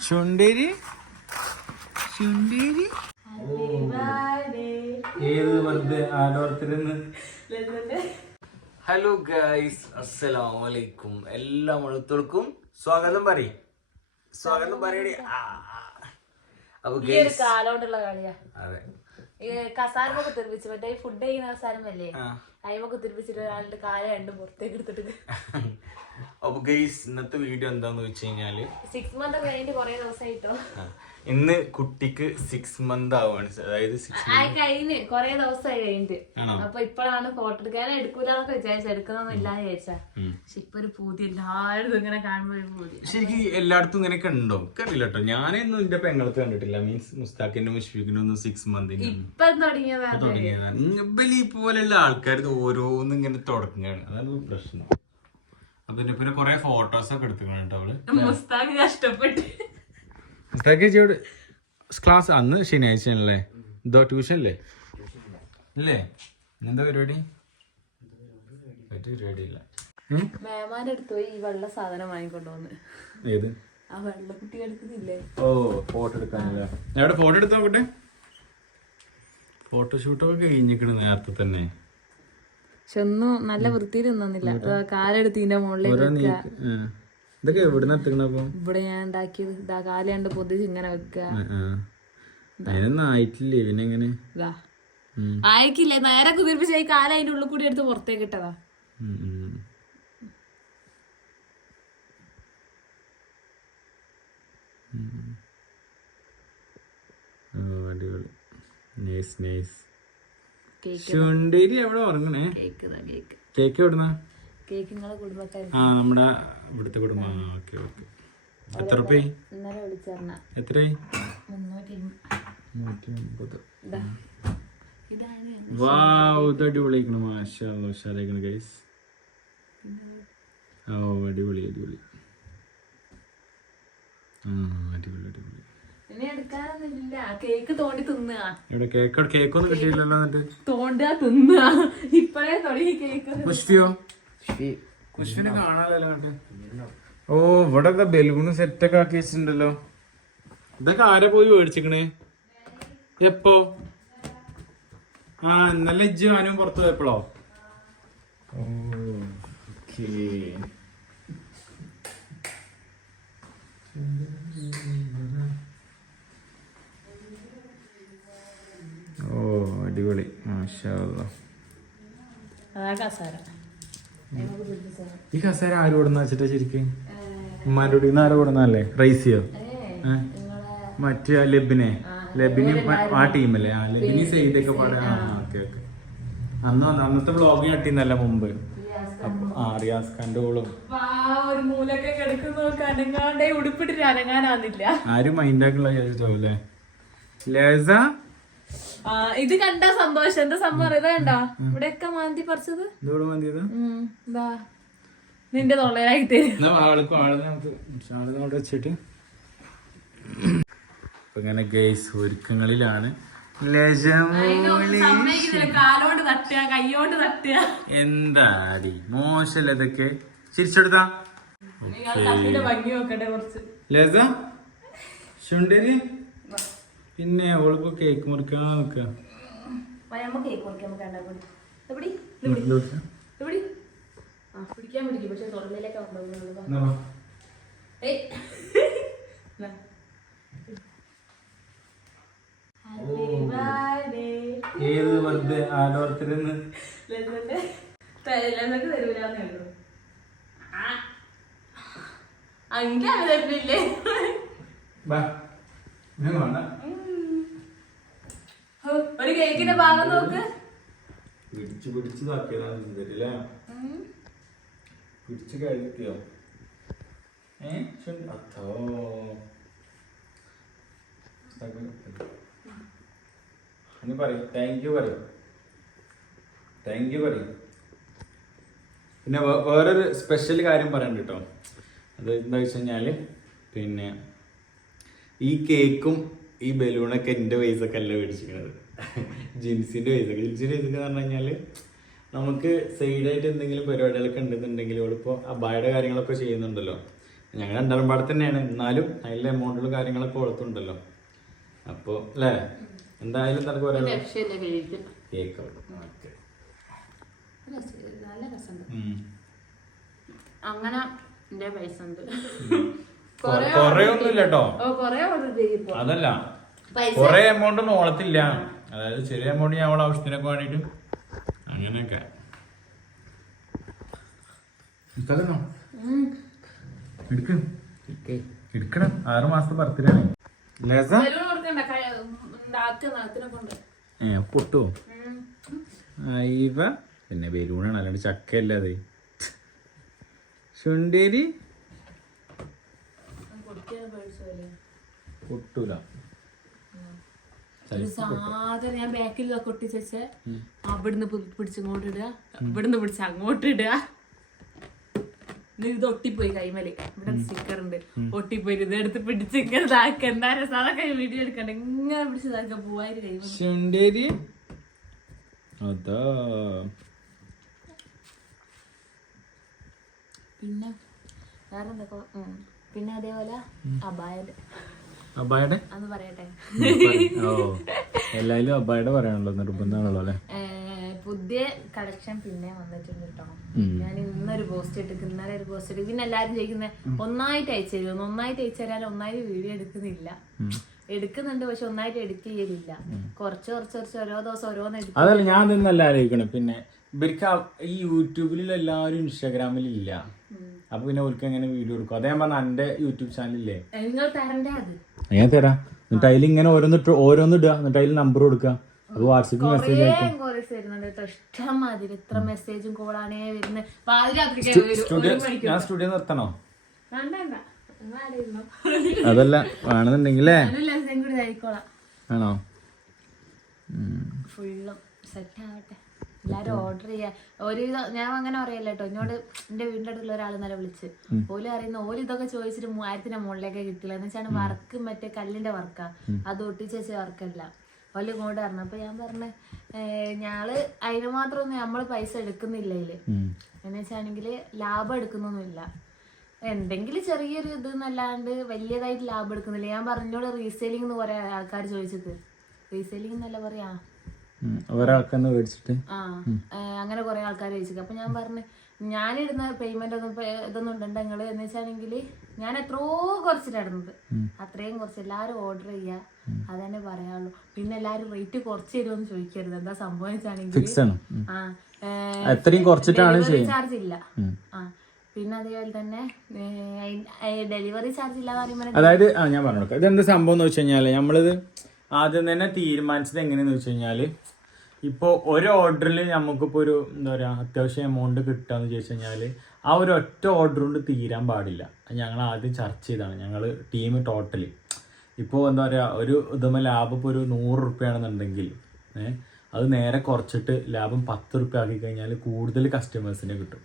ചുണ്ടേരി? ചുണ്ടേരി? ഏത് വെറുതെ ആലോചനന്ന് hello guys അസ്സലാമു അലൈക്കും എല്ലാ മുഴുത്തോൾക്കും സ്വാഗതം പറയും. സ്വാഗതം. അപ്പൊ കാലോണ്ടുള്ള കളിയാ അതെ. ഈ കസാരമൊക്കെ തെറിപ്പിച്ചു മറ്റേ ഫുഡ് കഴിക്കുന്ന കസാരമല്ലേ ആ. അയിമൊക്കെ തിരിപ്പിച്ചിട്ട് ഒരാളുടെ കാല രണ്ടും പുറത്തേക്ക് എടുത്തിട്ട്. അപ്പൊ ഗൈസ് ഇന്നത്തെ വീഡിയോ എന്താന്ന് വെച്ച് കഴിഞ്ഞാൽ സിക്സ് മന്ത് കഴിഞ്ഞിട്ട് കൊറേ ദിവസമായിട്ടോ ഇന്ന് കുട്ടിക്ക് സിക്സ് മന്ത് ആവാണ് അതായത് സിക്സ് കഴിഞ്ഞ് കൊറേ ദിവസമായി കഴിഞ്ഞിട്ട്? അപ്പൊ ഇപ്പോഴാണ് ഫോട്ടോ എടുക്കാൻ എടുക്കൂലെന്നൊക്കെ വിചാരിച്ചു എടുക്കണമെന്നില്ല വിചാരിച്ചാ. ഉം. പക്ഷെ ഇപ്പൊ ഒരു പൂതി എല്ലാരും ഇങ്ങനെ കാണുമ്പോ ഒരു പൂതി. ശരിക്കും എല്ലായിടത്തും ഇങ്ങനെ കണ്ടോ കണ്ടില്ലട്ടോ കേട്ടോ ഞാനൊന്നും എന്റെ പെങ്ങളത്ത് കണ്ടിട്ടില്ല. മീൻസ് മുസ്താഖിന്റെ മുഷ്ഫീഖിന്റെ ഒന്നും സിക്സ് മന്തിന് ഇപ്പൊ തുടങ്ങിയതാണ്. ബലി പോലെയുള്ള ആൾക്കാർ ഓരോന്നും ഇങ്ങനെ തുടങ്ങുകയാണ്. അതാണ് പ്രശ്നം. അപ്പൊ പിന്നെ പിന്നെ കൊറേ ഫോട്ടോസ് ഒക്കെ എടുത്തു കേട്ടോ അവൾ. മുസ്താഖ് കഷ്ടപ്പെട്ട്. മുസ്താഖിയോട് ക്ലാസ് അന്ന് ശനിയാഴ്ച അല്ലേ എന്തോ ട്യൂഷൻ അല്ലേ ഇല്ലേ? എന്താ പരിപാടി? ഒരു പരിപാടി ഇല്ല ഉം? മേമാന്റെ അടുത്ത് പോയി ഈ വെള്ള സാധനം ഏത്? ആ വെള്ളക്കുട്ടി എടുക്കുന്നില്ലേ? ഓ ഫോട്ടോ എടുക്കാനല്ലേ? എവിടെ ഫോട്ടോ എടുത്ത് നോക്കട്ടെ? ഫോട്ടോഷൂട്ടൊക്കെ കഴിഞ്ഞിക്കണ് നേരത്തെ തന്നെ. പക്ഷെ ഒന്നും നല്ല വൃത്തിയിൽ നിന്നില്ല. കാലെടുത്ത് ഇതിന്റെ മുകളിൽ ഓരോ നീക്ക് ആ. ഇതൊക്കെ എവിടുന്ന് എത്തിക്കണ ഇവിടെ ഞാൻ ഉണ്ടാക്കിയത്. ഇതാ കണ്ട് പൊതിച്ച് ഇങ്ങനെ വെക്കുക. അതിനൊന്നും ആയിട്ടില്ലേ? പിന്നെ എങ്ങനെ. ആയിക്കില്ലേ? നേരെ കുതിർപ്പിച്ച ഈ കാല അതിന്റെ ഉള്ളിൽ കൂടി എടുത്ത് പുറത്തേക്ക് ഇട്ടതാ. അടിപൊളി. നൈസ് നൈസ് ചുണ്ടേരി എവിടെ ഉറങ്ങണേ? കേക്ക്. കേക്ക് എവിടുന്ന? കേക്ക് നിങ്ങളെ കുടുംബക്കാർ ആ നമ്മുടെ ഇവിടുത്തെ കുടുംബം. ആ ഓക്കെ ഓക്കെ. എത്ര റുപ്യ ഇന്നലെ വിളിച്ചറിഞ്ഞ എത്രയായി? മുന്നൂറ്റി നൂറ്റി അമ്പത് ഇതാ ഇതാണ് വാവ് ഇത് അടിപൊളിയാക്കണ മാഷാ ഉഷാറായിക്കണ ഗൈസ് ഓ അടിപൊളി അടിപൊളി. ആ അടിപൊളി അടിപൊളി. ഇനി എടുക്കാനൊന്നും ഇല്ല കേക്ക് തോണ്ടി തിന്നുക ഇവിടെ കേക്ക് കേക്കൊന്നും കിട്ടിയില്ലല്ലോ എന്നിട്ട്? തോണ്ടുക തിന്നുക ഇപ്പഴേ തുടങ്ങി കേക്ക്. ഓ ഇവിടെ എന്താ ബലൂണ് സെറ്റൊക്കെ ആക്കി വെച്ചിട്ടുണ്ടല്ലോ ഇതൊക്കെ ആരെ പോയി മേടിച്ചിക്കണേ? എപ്പോ? ആ ഇന്നലെ ഇജ്ജ് ആനും പുറത്ത് പോയപ്പോഴോ ഓ ഓക്കേ. ഓ അടിപൊളി. മാഷാ അല്ലാ. അതാ കസാര. ഈ കസേര ആര് കൊടുന്ന വെച്ചിട്ടാ ശരിക്കും? ഉമ്മാരുടെ ഇന്ന് ആരോ കൊടുന്നല്ലേ റൈസിയോ? മറ്റേ ലബിനെ. ലബിനി ആ ടീമല്ലേ? ആ ലബിനി സെയ്തൊക്കെ പാടെ. ആ ഓക്കെ ഓക്കെ. അന്ന് വന്ന- അന്നത്തെ വ്ളോഗ് കട്ടിന്നല്ല മുമ്പ്. ആ റിയാസ് ഖാന്റെ ഓളും. ആരും മൈൻഡാക്കുള്ള ചോദിച്ചോല്ലേ ലേസ? ആ ഇത് കണ്ട സന്തോഷം. എന്താ സംഭവം ഇത് കണ്ടോ? ഇവിടെയൊക്കെ മാന്തി പറിച്ചത്. നിന്റെ തൊള്ളയിലായി തരും ഇങ്ങനെ ഗേസ് ഒരുക്കങ്ങളിലാണ്. എന്താടി? മോശല്ലേ ഇതൊക്കെ? ചിരിച്ചെടുത്താ. ലസ ഭംഗി നോക്കട്ടെ കുറച്ച് ലത ശുണ്ടരി പിന്നെ അവൾക്ക് കേക്ക് മുറിക്കാൻ നമ്മ കേക്ക് മുറിക്കാൻ നമുക്ക് ഉണ്ടാക്കും എവിടെ? എവിടെ? ആ പിടിക്കാൻ പിടിക്കും പക്ഷെ തൊള്ളയിലേക്ക് കൊണ്ടുപോകുന്നുള്ളൂ ഏയ്. നാ. Happy birthday. ഏത് വെറുതെ ആലോർത്തിരുന്ന് ലതന്റെ ലതക്ക് തരൂലെന്നേ ഉള്ളൂ ആ. അങ്കി അവതരിപ്പില്ലേ ഒരു കേക്കിന്റെ ഭാഗം നോക്ക്. പിടിച്ചു പിടിച്ച് താക്കിയതാണ് സുന്ദരില്ലേ പിടിച്ച് കഴിക്കോ അത്തോ. ഇനി പറയും. താങ്ക് യു പറയും. താങ്ക് യു പറയും. പിന്നെ വേറൊരു സ്പെഷ്യൽ കാര്യം പറയാൻ കേട്ടോ അത് എന്താ വെച്ച് കഴിഞ്ഞാൽ പിന്നെ ഈ കേക്കും ഈ ബലൂണൊക്കെ എന്റെ ഒക്കെ അല്ല മേടിച്ചിരിക്കുന്നത് ജിൻസിന്റെ പൈസക്ക് ജിൻസിന്റെ വയസ്സൊക്കെ എന്ന് പറഞ്ഞു കഴിഞ്ഞാൽ നമുക്ക് സൈഡായിട്ട് എന്തെങ്കിലും പരിപാടികളൊക്കെ ഉണ്ടെന്നുണ്ടെങ്കിൽ ഇപ്പോൾ അബായുടെ കാര്യങ്ങളൊക്കെ ചെയ്യുന്നുണ്ടല്ലോ. ഞങ്ങൾ രണ്ടാം പാടെ തന്നെയാണ്. എന്നാലും അതിലെ എമൗണ്ടുകൾ കാര്യങ്ങളൊക്കെ കൊടുത്തുണ്ടല്ലോ അപ്പോൾ അല്ലേ? എന്തായാലും നിനക്ക് പറയാം രക്ഷയില്ല കഴിക്കും. കേക്ക്. അങ്ങനെ എന്റെ പൈസ ഉണ്ട്. കൊറേ ഒന്നുമില്ല കേട്ടോ. അതല്ല. പൈസ കൊറേ എമൗണ്ട് ഒന്നും ഓളത്തില്ല അതായത് ചെറിയ എമൗണ്ട് ഞാൻ അവളെ ആവശ്യത്തിനൊക്കെ വേണ്ടിട്ട് അങ്ങനെയൊക്കെ. എടുക്കാതെന്നോ? എടുക്ക്. എടുക്കണം. ആറ് മാസത്തെ ബർത്ത്ഡേ ആണ് ഏ പൊട്ടുവോ. ഇവ പിന്നെ ബലൂണാണ്. അല്ലാണ്ട് ചക്കയല്ല അത്. ശുണ്ടേരി? പൊട്ടൂല. ഒരു സാധനം ഞാൻ ബാക്കിൽ കൊട്ടി വെച്ച. അവിടുന്ന് പിടിച്ചിങ്ങോട്ട് ഇടുക. ഇവിടുന്ന് പിടിച്ച് അങ്ങോട്ട് ഇടുക. ഇത് ഒട്ടിപ്പോയി കൈമൽ. ഇവിടെ സ്റ്റിക്കർ ഉണ്ട്. ഒട്ടിപ്പോയി. ഇത് എടുത്ത് പിടിച്ച് ഇങ്ങനെ ഇതാക്ക എന്താ രസം? അതൊക്കെ വീഡിയോ എടുക്കണ്ട ഇങ്ങനെ പിടിച്ച് ഇതാക്ക പോവായി കൈമൽ. അതാ. പിന്നെ വേറെ എന്തൊക്കെ പിന്നെ അതേപോലെ അബായത് അബ്ബായുടെ? ഓ എല്ലാവരും അബ്ബായുടെ പറയാണല്ലോ നിർബന്ധമാണല്ലോ അല്ലെ? പുതിയ കളക്ഷൻ പിന്നെ വന്നിട്ടുണ്ട് കേട്ടോ ഞാൻ ഇന്നൊരു പോസ്റ്റ് ഇട്ടിട്ട് ഇന്നലെ ഒരു പോസ്റ്റ് ഇട്ട്. പിന്നെ എല്ലാരും ചോദിക്കുന്നത് ഒന്നായിട്ട് അയച്ചു തരുമോ ഒന്നായിട്ട് അയച്ചു തരാൻ ഒന്നായിട്ട് വീഡിയോ എടുക്കുന്നില്ല. എടുക്കുന്നുണ്ട് പക്ഷെ ഒന്നായിട്ട് എഡിറ്റ് ചെയ്യലില്ല. കുറച്ച് കുറച്ച് കുറച്ച് ഓരോ ദിവസം ഓരോന്ന് അതല്ല ഞാൻ അതൊന്നല്ല ആലോചിക്കണം പിന്നെ ഇവർക്ക് ഈ യൂട്യൂബിൽ എല്ലാവരും ഇൻസ്റ്റാഗ്രാമിൽ ഇല്ല അപ്പൊ പിന്നെ അവർക്ക് എങ്ങനെ വീഡിയോ എടുക്കും? അതേ പറഞ്ഞ എന്റെ യൂട്യൂബ് ചാനലില്ലേ നിങ്ങൾ തരണ്ടേ അത്? ഞാൻ തരാം. എന്നിട്ട് അതിൽ ഇങ്ങനെ ഓരോന്ന് ഓരോന്ന് ഇടുക. എന്നിട്ട് അതിൽ നമ്പർ കൊടുക്കുക. അത് വാട്സപ്പിൽ മെസ്സേജ് അയക്കും. ഞാൻ സ്റ്റുഡിയോ നിർത്തണോ. അതല്ല വേണമെന്നുണ്ടെങ്കിലേ ആണോ? ഫുള്ളും സെറ്റ് ആവട്ടെ. എല്ലാരും ഓർഡർ ചെയ്യാ. ഒരു ഞാൻ അങ്ങനെ പറയല്ല കേട്ടോ. എന്നോട് എന്റെ വീടിന്റെ അടുത്തുള്ള ഒരാൾ ഇന്നലെ വിളിച്ച്. ഓൽ അറിയുന്ന ഓൽ ഇതൊക്കെ ചോദിച്ചിട്ട് മൂവായിരത്തിന്റെ മുകളിലേക്ക് കിട്ടില്ല എന്ന് വെച്ചാൽ വർക്ക് മറ്റേ കല്ലിന്റെ വർക്കാ. അത് ഒട്ടിച്ച് വെച്ച വർക്കല്ല. ഓൽ ഇങ്ങോട്ട് പറഞ്ഞു. അപ്പൊ ഞാൻ പറഞ്ഞ ഞാൾ അതിന് മാത്രമൊന്നും നമ്മൾ പൈസ എടുക്കുന്നില്ല ഇതിൽ. എന്ന് വെച്ചാണെങ്കിൽ ലാഭം എടുക്കുന്നൊന്നുമില്ല. എന്തെങ്കിലും ചെറിയൊരു ഇത് എന്നല്ലാണ്ട് വലിയതായിട്ട് ലാഭം എടുക്കുന്നില്ല. ഞാൻ പറഞ്ഞോട് റീസെയിലിംഗ് എന്ന് കുറെ ആൾക്കാർ ചോദിച്ചത് റീസെയിലിംഗ് എന്നല്ല പറയാ. ഒരാൾക്കെന്ന് മേടിച്ചിട്ട്? അങ്ങനെ കുറെ ആൾക്കാർ മേടിച്ചിട്ട്. അപ്പൊ ഞാൻ പറഞ്ഞു ഞാനിടുന്ന പേയ്മെന്റ് ഒന്നും ഇതൊന്നും ഉണ്ടോ നിങ്ങൾ? എന്ന് വെച്ചാണെങ്കിൽ ഞാൻ എത്രയോ കുറച്ചിട്ട് ഇടുന്നത്. അത്രയും കുറച്ച്. എല്ലാരും ഓർഡർ ചെയ്യാ. അതന്നെ പറയാനുള്ളൂ പിന്നെ എല്ലാരും റേറ്റ് കുറച്ച് തരുമെന്ന് ചോദിക്കരുത്. എന്താ സംഭവം വെച്ചാണെങ്കിൽ ചാർജ് ഇല്ല. ആ പിന്നെ അതേപോലെ തന്നെ ഡെലിവറി ചാർജ് പറയുമ്പോൾ അതായത് ആ ഞാൻ കൊടുക്കാം ഇതെന്താ സംഭവം എന്ന് വെച്ച് കഴിഞ്ഞാൽ നമ്മളിത് ആദ്യം തന്നെ തീരുമാനിച്ചത് എങ്ങനെയെന്ന് വെച്ച് കഴിഞ്ഞാൽ ഇപ്പോൾ ഒരു ഓർഡറിൽ നമുക്കിപ്പോൾ ഒരു എന്താ പറയുക അത്യാവശ്യം എമൗണ്ട് കിട്ടുകയെന്ന് ചോദിച്ചു കഴിഞ്ഞാൽ ആ ഒരു ഒറ്റ ഓർഡർ കൊണ്ട് തീരാൻ പാടില്ല. ഞങ്ങൾ ആദ്യം ചർച്ച ചെയ്താണ്. ഞങ്ങൾ ടീം ടോട്ടലി ഇപ്പോൾ എന്താ പറയുക ഒരു ഇതുമ്മ ലാഭം ഇപ്പോൾ ഒരു നൂറ് റുപ്യാണെന്നുണ്ടെങ്കിൽ അത് നേരെ കുറച്ചിട്ട് ലാഭം പത്ത് റുപ്യ ആക്കി കഴിഞ്ഞാൽ കൂടുതൽ കസ്റ്റമേഴ്സിനെ കിട്ടും.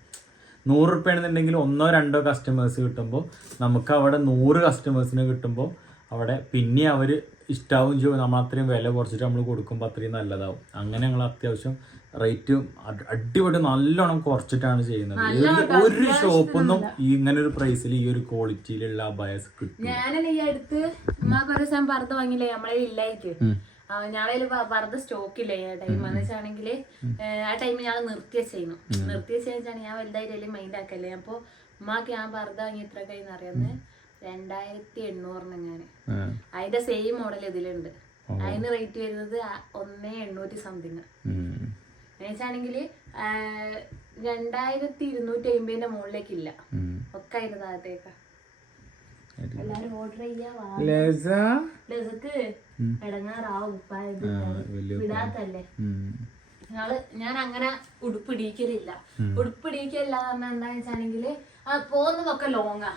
നൂറ് റുപ്യ ആണെന്നുണ്ടെങ്കിൽ ഒന്നോ രണ്ടോ കസ്റ്റമേഴ്സ് കിട്ടുമ്പോൾ നമുക്ക് അവിടെ നൂറ് കസ്റ്റമേഴ്സിനെ കിട്ടുമ്പോൾ അവിടെ പിന്നെ അവർ ഇഷ്ടാവും ചെയ്യും. നമ്മൾ അത്രയും വില കുറച്ചിട്ട് നമ്മൾ കൊടുക്കുമ്പോൾ അത്രയും നല്ലതാവും. അങ്ങനെ ഞങ്ങൾ അത്യാവശ്യം റേറ്റ് അടിപൊളി നല്ലോണം കുറച്ചിട്ടാണ് ചെയ്യുന്നത്. ഒരു ഷോപ്പൊന്നും ഇങ്ങനെ ഒരു പ്രൈസിൽ ഈ ഒരു ക്വാളിറ്റിയിലുള്ള ബയസ് കിട്ടും ഞാനല്ലേ ഈ അടുത്ത് ഒരു ദിവസം പറത്ത് വാങ്ങിയില്ലേ? നമ്മളെ ഇല്ലായിട്ട്. ഞാളെ പറത് സ്റ്റോക്ക് ഇല്ല? ടൈം എന്ന് വെച്ചാണെങ്കിൽ ആ ടൈമിൽ ഞാൻ നിർത്തിയ ചെയ്യുന്നു നിർത്തിയ ചെയ്യുന്ന ഞാൻ വലുതായിട്ട് മൈൻഡ് ആക്കല്ലേ? അപ്പൊ ഉമ്മാക്ക് ഞാൻ പറത് വാങ്ങി എത്ര കഴിഞ്ഞറിയാന്ന് രണ്ടായിരത്തി എണ്ണൂറിന് ഞാൻ അതിന്റെ സെയിം മോഡൽ ഇതിലുണ്ട്. അതിന് റേറ്റ് വരുന്നത് ഒന്നേ എണ്ണൂറ്റി സംതിങ് എന്നുവെച്ചാണെങ്കിൽ രണ്ടായിരത്തി ഇരുന്നൂറ്റി അമ്പതിന്റെ മുകളിലേക്കില്ല. ഒക്കെ അതിന്റെ താഴത്തേക്കാ. എല്ലാരും ഓർഡർ ചെയ്യാ വാ. ലസക്ക് ഇടങ്ങാറാവും വിടാത്തല്ലേ? ഞങ്ങൾ ഞാൻ അങ്ങനെ ഉടുപ്പിടിക്കലില്ല ഉടുപ്പിടിക്കലില്ല പറഞ്ഞാൽ എന്താന്ന് വെച്ചാണെങ്കിൽ പോകുന്നതൊക്കെ ലോങ്ങാ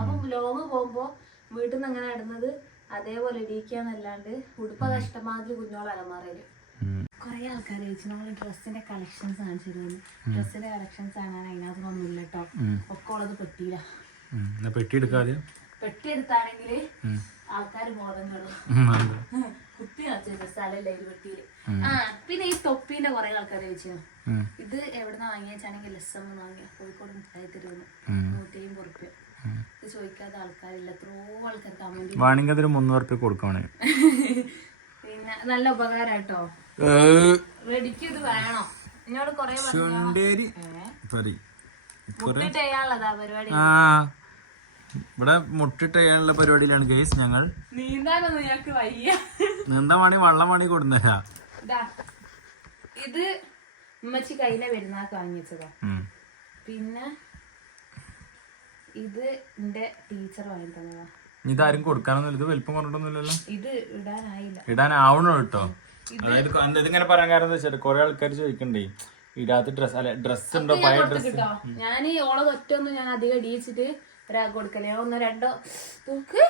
അപ്പം ലോങ് പോകുമ്പോ വീട്ടിൽ നിന്ന് അങ്ങനെ ഇടുന്നത് അതേപോലെ ഇടിക്കാന്നല്ലാണ്ട് ഉടുപ്പ കഷ്ടമാതിരി കുഞ്ഞോളെ അലമാറയിൽ കുറെ ആൾക്കാർ ചോദിച്ചു നമ്മൾ ഡ്രസ്സിന്റെ കളക്ഷൻസ് കാണിച്ചു തരുന്നു ഡ്രസ്സിന്റെ കളക്ഷൻസ് കാണാൻ വന്നില്ല കേട്ടോ ഒക്കെ ഉള്ളത് പെട്ടിയില്ല പെട്ടി എടുത്താണെങ്കിൽ ആൾക്കാർ ബോധം കുപ്പി വെച്ച സ്ഥലമില്ല ഒരു പെട്ടിയിൽ. ആ പിന്നെ ഈ തൊപ്പീന്റെ കുറെ ആൾക്കാർ ചോദിച്ചു. ഇത് എവിടുന്ന വാങ്ങിയാണെങ്കിൽ ലസം വാങ്ങിയ. കോഴിക്കോട് മിഠായി തരുമെന്ന് നൂറ്റി അമ്പത് റുപ്യ ഇത് ചോദിക്കാത്ത ആൾക്കാരില്ല. എത്രയോ ആൾക്കാർ കമന്റ് വേണമെങ്കിൽ അതൊരു മുന്നൂറ് റുപ്യ കൊടുക്കണേ പിന്നെ നല്ല ഉപകാരാട്ടോ. റെഡിക്ക് ഇത് വേണം. എന്നോട് കൊറേ ചുണ്ടേരി സോറി. മുട്ടിട്ട് ചെയ്യാനുള്ളതാ പരിപാടി. ആ. ഇവിടെ മുട്ടിട്ട് ചെയ്യാനുള്ള പരിപാടിയിലാണ് ഗൈസ് ഞങ്ങൾ. നീന്താനൊന്നും ഞങ്ങക്ക് വയ്യ. വള്ളം മണി കൊടുന്നരാ ഇതാ ഇത് ഉമ്മച്ചി കയ്യിലെ പെരുന്നാക്ക് വാങ്ങിച്ചതാ. പിന്നെ ഇത് എന്റെ ടീച്ചർ വാങ്ങി തന്നതാ ഇതാരും കൊടുക്കാനൊന്നുമില്ല. ഇത് വലിപ്പം കൊണ്ടിട്ടൊന്നുമില്ലല്ലോ ഇത് ഇടാനായില്ല. ഇടാനാവണോ കേട്ടോ? അതായത് ഇതിങ്ങനെ പറയാൻ കാരണം എന്താ വെച്ചാൽ കുറെ ആൾക്കാർ ചോദിക്കണ്ടേ ഇടാത്ത ഡ്രസ് അല്ല ഡ്രസ് ഉണ്ടോ? പഴയ ഡ്രസ് ഞാൻ ഓളെ ഒറ്റൊന്നും ഞാൻ അധികം ഇടിയിച്ചിട്ട് ഒരാൾക്ക് കൊടുക്കലേ. ഒന്നോ രണ്ടോ തൂക്ക്.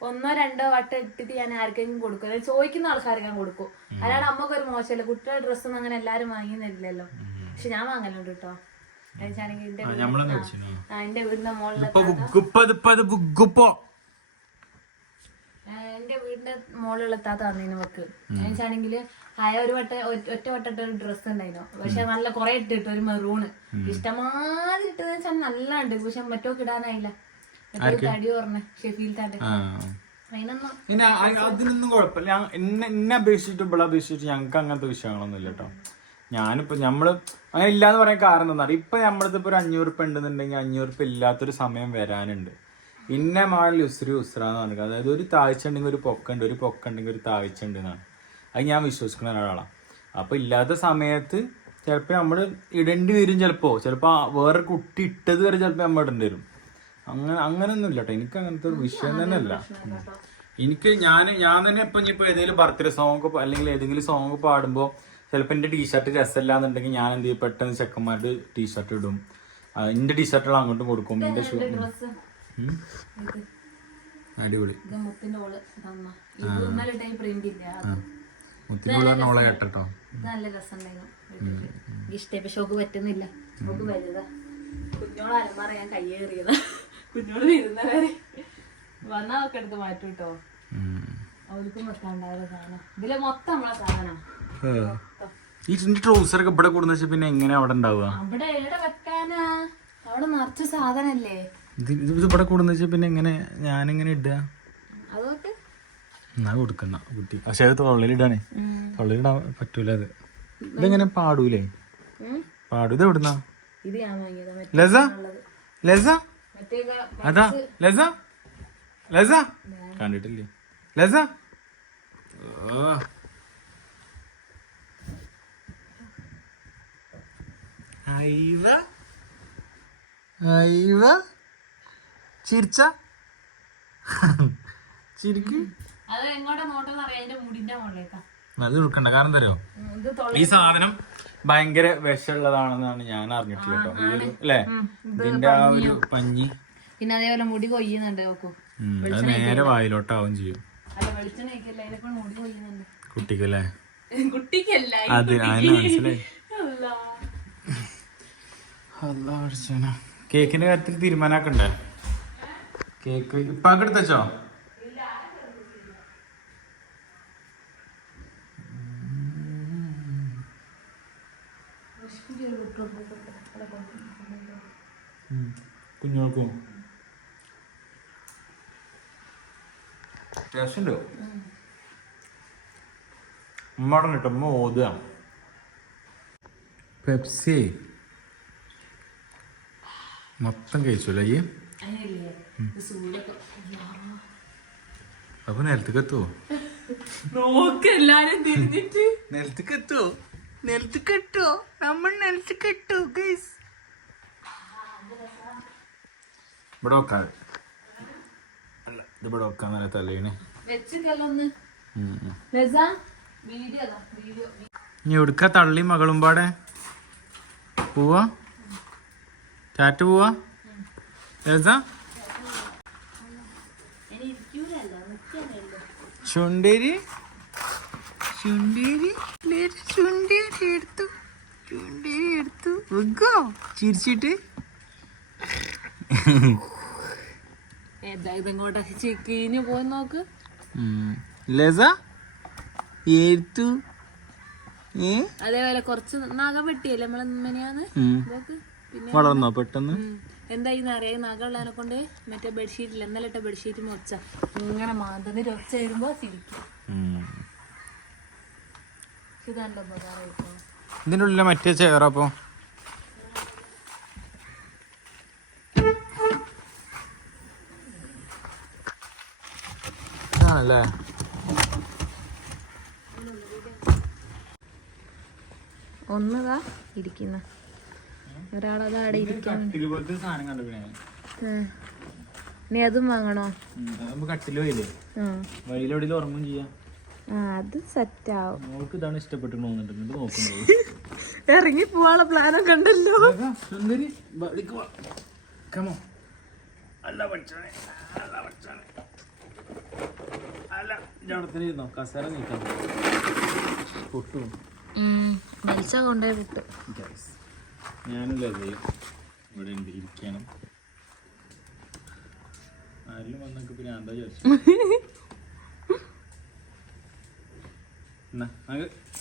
ഒന്നോ രണ്ടോ വട്ടം ഇട്ടിട്ട് ഞാൻ ആർക്കെങ്കിലും കൊടുക്കും. ചോദിക്കുന്ന ആൾക്കാർക്ക് ഞാൻ കൊടുക്കും. അല്ലാണ്ട് അമ്മക്കൊരു മോശമല്ല. കുട്ടികളുടെ ഡ്രസ്സൊന്നും അങ്ങനെ എല്ലാരും വാങ്ങിയെന്നില്ലല്ലോ പക്ഷെ ഞാൻ വാങ്ങലുണ്ട് കേട്ടോ. എന്റെ വീടിന്റെ താത്ത എന്റെ വീടിന്റെ മുകളിലുള്ള എത്താത്ത തന്നീന് വെക്ക് എന്നുവെച്ചാണെങ്കിൽ ആയ ഒരു വട്ട ഒറ്റ- വട്ടിട്ട് വട്ടത്തെ ഒരു ഡ്രസ് ഉണ്ടായിരുന്നു പക്ഷെ നല്ല കുറെ ഇട്ടിട്ട് ഒരു മെറൂണ് ഇഷ്ടമാതിരി ഇട്ടത് വെച്ചാൽ നല്ല ഉണ്ട് പക്ഷെ മറ്റോ കിടാനായില്ല തടി പറഞ്ഞ ഷെഫീൽ ആ. അതിനൊന്നും കുഴപ്പമില്ല. എന്നെ എന്നെ അപേക്ഷിച്ചിട്ട് ഇവിടെ അപേക്ഷിച്ചിട്ട് ഞങ്ങൾക്ക് അങ്ങനത്തെ വിഷയങ്ങളൊന്നും ഇല്ല കേട്ടോ. ഞാനിപ്പോ നമ്മൾ അങ്ങനെ ഇല്ലാന്ന് പറയാൻ കാരണം എന്താ ഇപ്പൊ നമ്മളിത് ഇപ്പൊ ഒരു അഞ്ഞൂറ് ഉറുപ്പ ഉണ്ടെന്നുണ്ടെങ്കിൽ അഞ്ഞൂറ് ഉറുപ്പ ഇല്ലാത്തൊരു സമയം വരാനുണ്ട്. ഇന്ന മാളിൽ ഉസ്രി ഉസ്ര എന്ന് പറഞ്ഞത് അതായത് ഒരു താഴ്ച ഉണ്ടെങ്കിൽ ഒരു പൊക്കുണ്ട് ഒരു പൊക്കുണ്ടെങ്കിൽ ഒരു താഴ്ച ഉണ്ട് എന്നാണ്. അത് ഞാൻ വിശ്വസിക്കുന്ന ഒരാളാണ്. അപ്പൊ ഇല്ലാത്ത സമയത്ത് ചിലപ്പോ നമ്മൾ ഇടേണ്ടി വരും ചിലപ്പോ. ചിലപ്പോ വേറെ കുട്ടി ഇട്ടത് വരെ ചിലപ്പോ നമ്മൾ ഇടേണ്ടി വരും. അങ്ങനെ അങ്ങനെയൊന്നും ഇല്ല കേട്ടോ എനിക്ക് അങ്ങനത്തെ ഒരു വിഷയം തന്നെ അല്ല എനിക്ക് ഞാൻ ഞാൻ തന്നെ ഇപ്പൊ ഇനിയിപ്പോൾ ഏതെങ്കിലും ബർത്ത്ഡേ സോങ് അല്ലെങ്കിൽ ഏതെങ്കിലും സോങ് പാടുമ്പോൾ ചിലപ്പോൾ എന്റെ ടീഷർട്ട് രസമില്ല എന്നുണ്ടെങ്കിൽ ഞാൻ എന്ത് ചെയ്യും? പെട്ടെന്ന് ചെക്കന്മാരുടെ ടീഷർട്ട് ഇടും. എന്റെ ടീഷർട്ടുകൾ അങ്ങോട്ടും കൊടുക്കും. എന്റെ ഷൂ അടിപൊളി. മുത്തിനുള്ള നോളെ കേട്ടോ നല്ല രസമുണ്ടായിരുന്നു. ഇഷ്ടമായി പക്ഷെ ഓക്ക് പറ്റുന്നില്ല. ഓക്ക് വലുതാ. കുഞ്ഞോളെ അലമാറ ഞാൻ കയ്യേറിയതാ. കുഞ്ഞോൾ വരുന്നവരെ വന്നാ ഒക്കെ എടുത്ത് മാറ്റി കേട്ടോ അവർക്കും വെക്കാണ്ടായ സാധനം. ഇതിലെ മൊത്തം നമ്മളെ സാധനം. ഈ ട്രൗസർ ഒക്കെ ഇവിടെ കൂടുന്ന വെച്ചാൽ പിന്നെ എങ്ങനെ അവിടെ ഉണ്ടാവുക? അവിടെ എവിടെ വെക്കാനാ? അവിടെ നിറച്ച സാധനല്ലേ? ഇത് ഇത് ഇവിടെ കൂടുന്ന വെച്ചാൽ പിന്നെ എങ്ങനെ ഞാനെങ്ങനെ ഇടുക? അതൊക്കെ എന്നാ കൊടുക്കണ്ട കുട്ടി. പക്ഷെ അത് തൊള്ളിലിടാണേ തൊള്ളിലിടാൻ പറ്റൂല അത്. ഇതെങ്ങനെ പാടൂലേ? പാടൂ. ഇത് എവിടുന്നാ? ലസ? ലസ? അതാ. ലസ? ലസ? കണ്ടിട്ടില്ലേ? ലസ? ഓ. ഐവ ഐവ ചിരിച്ച. ചിരിക്ക്. അത് എങ്ങോട്ടാ നോട്ടെന്ന് അറിയാം. അതിന്റെ മുടിന്റെ മുകളിലേക്കാ. അത് കൊടുക്കണ്ട കാരണം തൊള്ള ഈ സാധനം ഭയങ്കര വിഷമുള്ളതാണെന്നാണ് ഞാൻ അറിഞ്ഞിട്ടുള്ളത് കേട്ടോ. ഈ ഒരു അല്ലേ? ഇതിന്റെ ആ ഒരു പഞ്ഞി. പിന്നെ അതേപോലെ മുടി കൊയ്യുന്നുണ്ട് നോക്കൂ. ഉം, അത് നേരെ വായിലോട്ടാവും ചെയ്യും. അല്ല വെളിച്ചെണ്ണ മുടി കൊയ്യുന്നുണ്ട്. കുട്ടിക്കല്ലേ? കുട്ടിക്കല്ല? അത് അതിന് മനസ്സിലായി. അല്ലാ. കേക്കിന്റെ കാര്യത്തിൽ തീരുമാനാക്കണ്ടേ? കേക്ക് ഇപ്പാക്ക് എടുത്തോ കുഞ്ഞോൾക്കും രസമുണ്ടോ കേട്ടോ. ഉമ്മ ഓതുക. പെപ്സി. മൊത്തം കഴിച്ചല്ലേ ഈ അപ്പൊ നിലത്തേക്ക് എത്തുവോ നോക്ക് എല്ലാരും തിരിഞ്ഞിട്ട്. നിലത്തേക്ക് എത്തുവോ നിലത്തേക്ക് എത്തുവോ നമ്മൾ നിലത്തേക്ക് എത്തുവോ ഗൈസ് ഇവിടെ വെക്കാം. അല്ല ഇത് ഇവിടെ വെക്കാൻ നല്ല തലേണ്. ഇനി എവിടുക്ക തള്ളി മകളും പാടെ? പോവാ? ടാറ്റ പോവാ? നിൽക്കാനല്ലോ ചുണ്ടേരി? ചുണ്ടേരി ചുണ്ടേരി എടുത്തു. ചുണ്ടേരി എടുത്തു. വെക്കോ? ചിരിച്ചിട്ട്. ഏതാ ഇതെങ്ങോട്ടാ? ചിക്കീന് പോയി നോക്ക്. ലസ എടുത്തു. അതേപോലെ കുറച്ച് നഖം വെട്ടിയല്ലേ നമ്മളെ മെനിയാന്ന് നോക്ക്. വളർന്നോ പെട്ടെന്ന്? ഉം. എന്തായിന്ന് അറിയാം നഗമുള്ളതിനെ കൊണ്ട് മറ്റേ ബെഡ്ഷീറ്റിൽ ഇന്നലെ ഇട്ട ബെഡ്ഷീറ്റ് മൊച്ച. ഇങ്ങനെ മാന്തന്നിട്ട് ഒച്ച വരുമ്പോ സിരിക്കും ഇത് നല്ല ഉപകാരമായിട്ടോ ഇതിന്റെ ഉള്ളിലെ മറ്റേ ചെയറപ്പോ ആണല്ലേ? ഒന്നതാ ഇരിക്കുന്ന. ഒരാളതാ അവിടെ അതും വാങ്ങണോ? വഴിയിലെവിടെ ഉറങ്ങും ചെയ്യാം. അത് സെറ്റ് ആവും. ഇതാണ് ഇഷ്ടപ്പെട്ടു ഇറങ്ങി പോവാനുള്ള പ്ലാനൊക്കെ ഉണ്ടല്ലോ. സുന്ദരി കമോ അല്ല പഠിച്ചോണേ അല്ല പഠിച്ചോണേ അല്ല അവിടെ ഇരുന്നോ? കസേര നീക്കാൻ. പൊട്ടു വലിച്ച കൊണ്ടേ വിട്ടു ഞാനല്ലേ ചെയ്യും ഇവിടെ ഉണ്ട് ഇരിക്കണം. ആരെങ്കിലും വന്നൊക്കെ പിന്നെ എന്താ ചോദിച്ചു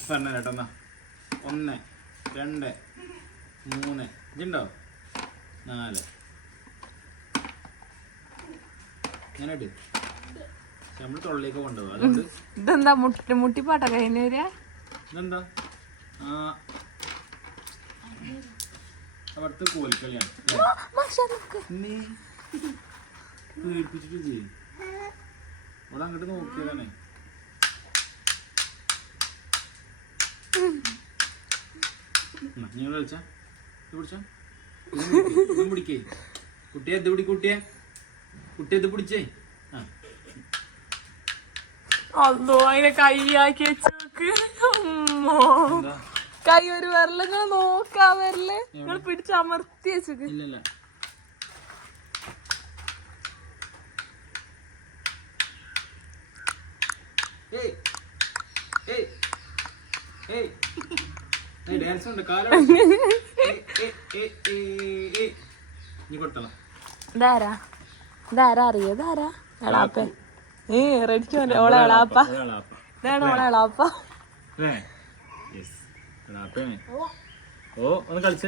പറഞ്ഞ കേട്ടോ എന്നാ. ഒന്ന് രണ്ട് മൂന്ന്. ഇതുണ്ടോ? നാല്. ഇങ്ങനെ നമ്മൾ തൊള്ളിലേക്ക് കൊണ്ടുപോകും അതുകൊണ്ട് ഇതെന്താ മുട്ടി മുട്ടിപ്പാട്ടൊക്കെ ഇതെന്താ? ആ. അവിടുത്തെ കോലിക്കളിയാണ് നീ പേടിപ്പിച്ചിട്ട് ചെയ്യും ഇവിടെ അങ്ങോട്ട് നോക്കിയതാണേ. എന്നാ, നീ ഇവിടെ കളിച്ചാ പിടിച്ചാ? പിടിക്കേ കുട്ടിയെ എന്ത് പിടി കുട്ടിയെ. കുട്ടിയെ എന്ത് പിടിച്ചേ. ആ. അല്ലോ അതിനെ കൈയാക്കി വെച്ചോക്ക് അമ്മോ. കൈ ഒരു നോക്കാ വിരൽ. നിങ്ങൾ പിടിച്ച് അമർത്തി വെച്ചോക്ക്. ഇല്ലല്ല. ഏയ് ഏയ് ഏയ്. ഏയ് ഡാൻസ് ഉണ്ട് കാലം നീ കൊടുത്തണം ഇതാരാ? ഇതാരാ അറിയോ? ഇതാരാ? എളാപ്പേ ഏ റെഡിക്ക് ഓളെ എളാപ്പ. ഇതാണ് ഓളെ എളാപ്പ. ഓ. ഒന്ന് കളിച്ചു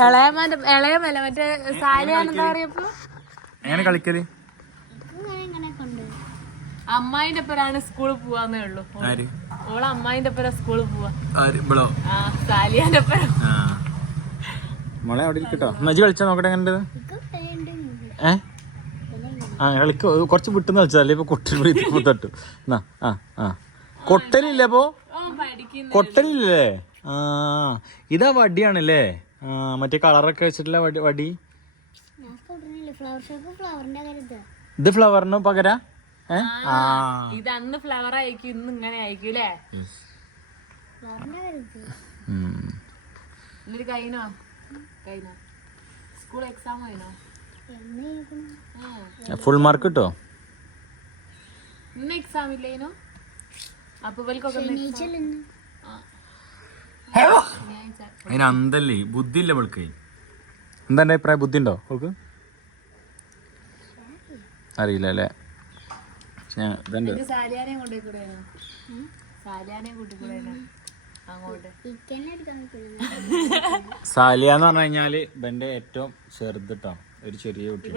ഇളയമാന്റെ ഇളയമല്ല മറ്റേ സാലിയാണെന്താ പറയപ്പോ എങ്ങനെ കളിക്കൽ? അമ്മായിന്റെ ഒപ്പരാണ് സ്കൂളിൽ പോവാന്നേ ഉള്ളൂ. ആര്? ഓളെ അമ്മായിന്റെ പേരാ സ്കൂളിൽ പോവാ. സാലിയാന്റെ പേരാ ആ. മോളെ അവിടെ ഇരിക്കട്ടോ. നജി കളിച്ചാ? നോക്കട്ടെ എങ്ങനെ ഏ? ആ കളിക്ക്. കുറച്ച് വിട്ടുന്ന് കളിച്ചതല്ലേ ഇപ്പൊ കൊട്ടി തട്ടു. എന്നാ ആ ആ. കൊട്ടലില്ലേ അപ്പോ? ഓ പഠിക്കുന്ന കൊട്ടലില്ലേ? ആ ഇതാ വടിയാണല്ലേ? ആ മറ്റേ കളറൊക്കെ വെച്ചിട്ടുള്ള വടി വടി? ഫ്ലവർ ഷോപ്പ് ഫ്ലവറിന്റെ കരുത് ഇത്. ഫ്ലവറിന് പകരാ? ഏ? ആ ഇത് അന്ന് ഫ്ലവർ ഇന്ന് ഇങ്ങനെ കഴിഞ്ഞോ സ്കൂൾ എക്സാം. ഫുൾ മാർക്ക് കിട്ടോ? ഇന്ന് എക്സാം ഇല്ലേനോ? അപ്പൊ അതിന് അന്തല്ലേ ബുദ്ധി ഇല്ല അവൾക്ക് എന്താ എന്റെ അഭിപ്രായം? ബുദ്ധി ഉണ്ടോ അവൾക്ക്? അറിയില്ല അല്ലേ? ഞാൻ ഇതെന്റെ സാലിയ എന്ന് പറഞ്ഞു കഴിഞ്ഞാൽ ഇവന്റെ ഏറ്റവും ചെറുതിട്ടോ ഒരു ചെറിയ കുട്ടി.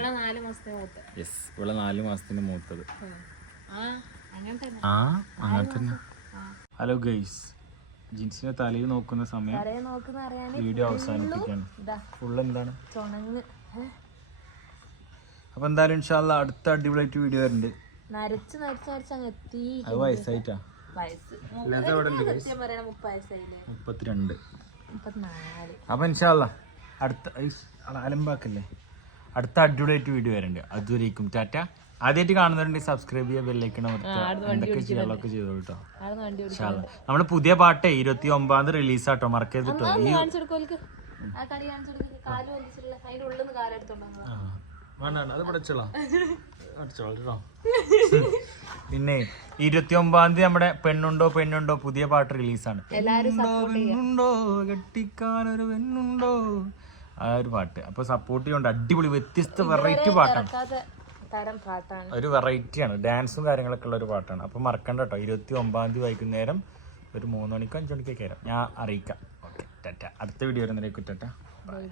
യെസ് ഇവിടെ നാല് മാസത്തിന് മൂത്തത്. ആ അങ്ങനെ തന്നെ. ഹലോ ഗൈസ് ജിൻസിനെ തലയിൽ നോക്കുന്ന സമയം നോക്കുന്ന വീഡിയോ അവസാനിപ്പിക്കാണ് ഇതാ. ഫുൾ എന്താണ് ചുണങ്ങ്? അപ്പൊ എന്തായാലും ഇൻഷാല്ല അടുത്ത അടിപൊളിയായിട്ട് വീഡിയോ വരുന്നുണ്ട് നരച്ച് നരച്ച് നരച്ച് അങ്ങ് എത്തി അത് വയസ്സായിട്ടാ. വയസ്സ്. ഇല്ലാത്ത അവിടെ ഉണ്ട് ഗൈസ് സത്യം പറയണ മുപ്പത് വയസ്സായില്ലേ മുപ്പത്തിരണ്ട്. മുപ്പത്തിനാല്. അപ്പൊ ഇൻഷാല്ല അടുത്ത ഐസ്, അലമ്പാക്കല്ലേ? അടുത്ത അടിപൊളിയായിട്ട് വീഡിയോ വരുന്നുണ്ട് അതുവരേക്കും. ടാറ്റ. ആദ്യമായിട്ട് കാണുന്നവരുണ്ടെങ്കിൽ സബ്സ്ക്രൈബ് ചെയ്യുക ബെല്ലൈക്കൺ എന്തൊക്കെ ചെയ്യാനുള്ളതൊക്കെ ചെയ്തോളൂ കേട്ടോ നമ്മുടെ പുതിയ പാട്ടേ ഇരുപത്തി ഒമ്പതാം റിലീസ് ആട്ടോ കേട്ടോ ഈ പിന്നെ ഇരുപത്തി ഒമ്പതാം തീയതി നമ്മുടെ പെണ്ണുണ്ടോ പെണ്ണുണ്ടോ പുതിയ പാട്ട് റിലീസാണ് പെണ്ണുണ്ടോ കെട്ടിക്കാനൊരു പെണ്ണുണ്ടോ ആ ഒരു പാട്ട്. അപ്പൊ സപ്പോർട്ട് ചെയ്യണ്ട. അടിപൊളി വ്യത്യസ്ത വെറൈറ്റി പാട്ടാണ്. തരം പാട്ടാണ്. ഒരു വെറൈറ്റിയാണ്. ഡാൻസും കാര്യങ്ങളൊക്കെ ഉള്ള ഒരു പാട്ടാണ്. അപ്പൊ മറക്കണ്ട കേട്ടോ ഇരുപത്തി ഒമ്പതാം തീയതി വൈകുന്നേരം ഒരു മൂന്ന് മണിക്കോ അഞ്ചു മണിക്കൊക്കെ വരാം ഞാൻ അറിയിക്കാം. ഓക്കെ ടാറ്റ. അടുത്ത വീഡിയോ വരുന്നതിലേക്ക് ടാറ്റ. ബൈ